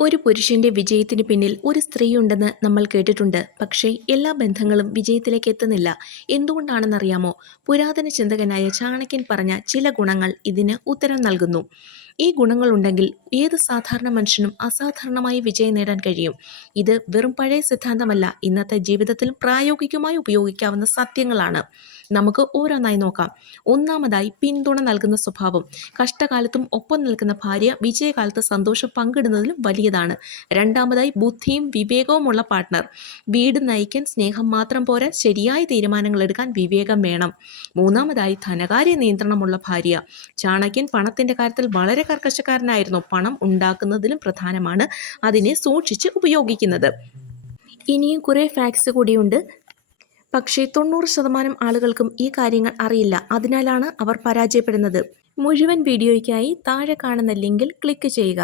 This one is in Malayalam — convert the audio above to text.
ഒരു പുരുഷന്റെ വിജയത്തിന് പിന്നിൽ ഒരു സ്ത്രീയുണ്ടെന്ന് നമ്മൾ കേട്ടിട്ടുണ്ട്. പക്ഷേ എല്ലാ ബന്ധങ്ങളും വിജയത്തിലേക്ക് എത്തുന്നില്ല. എന്തുകൊണ്ടാണെന്നറിയാമോ? പുരാതന ചിന്തകനായ ചാണക്യൻ പറഞ്ഞ ചില ഗുണങ്ങൾ ഇതിന് ഉത്തരം നൽകുന്നു. ഈ ഗുണങ്ങളുണ്ടെങ്കിൽ ഏത് സാധാരണ മനുഷ്യനും അസാധാരണമായി വിജയം നേടാൻ കഴിയും. ഇത് വെറും പഴയ സിദ്ധാന്തമല്ല, ഇന്നത്തെ ജീവിതത്തിൽ പ്രായോഗികമായി ഉപയോഗിക്കാവുന്ന സത്യങ്ങളാണ്. നമുക്ക് ഓരോന്നായി നോക്കാം. ഒന്നാമതായി, പിന്തുണ നൽകുന്ന സ്വഭാവം. കഷ്ടകാലത്തും ഒപ്പം നിൽക്കുന്ന ഭാര്യ വിജയകാലത്ത് സന്തോഷം പങ്കിടുന്നതിലും വലിയതാണ്. രണ്ടാമതായി, ബുദ്ധിയും വിവേകവുമുള്ള പാർട്ട്ണർ. വീട് നയിക്കാൻ സ്നേഹം മാത്രം പോരാ, ശരിയായ തീരുമാനങ്ങൾ എടുക്കാൻ വിവേകം വേണം. മൂന്നാമതായി, ധനകാര്യ നിയന്ത്രണമുള്ള ഭാര്യ. ചാണക്യൻ പണത്തിന്റെ കാര്യത്തിൽ വളരെ കർക്കശക്കാരനായിരുന്നു. പണം ഉണ്ടാക്കുന്നതിലും പ്രധാനമാണ് അതിനെ സൂക്ഷിച്ച് ഉപയോഗിക്കുന്നത്. ഇനിയും കുറേ ഫാക്ട്സ് കൂടിയുണ്ട്. പക്ഷേ 90% ആളുകൾക്കും ഈ കാര്യങ്ങൾ അറിയില്ല. അതിനാലാണ് അവർ പരാജയപ്പെടുന്നത്. മുഴുവൻ വീഡിയോയ്ക്കായി താഴെ കാണുന്ന ലിങ്കിൽ ക്ലിക്ക് ചെയ്യുക.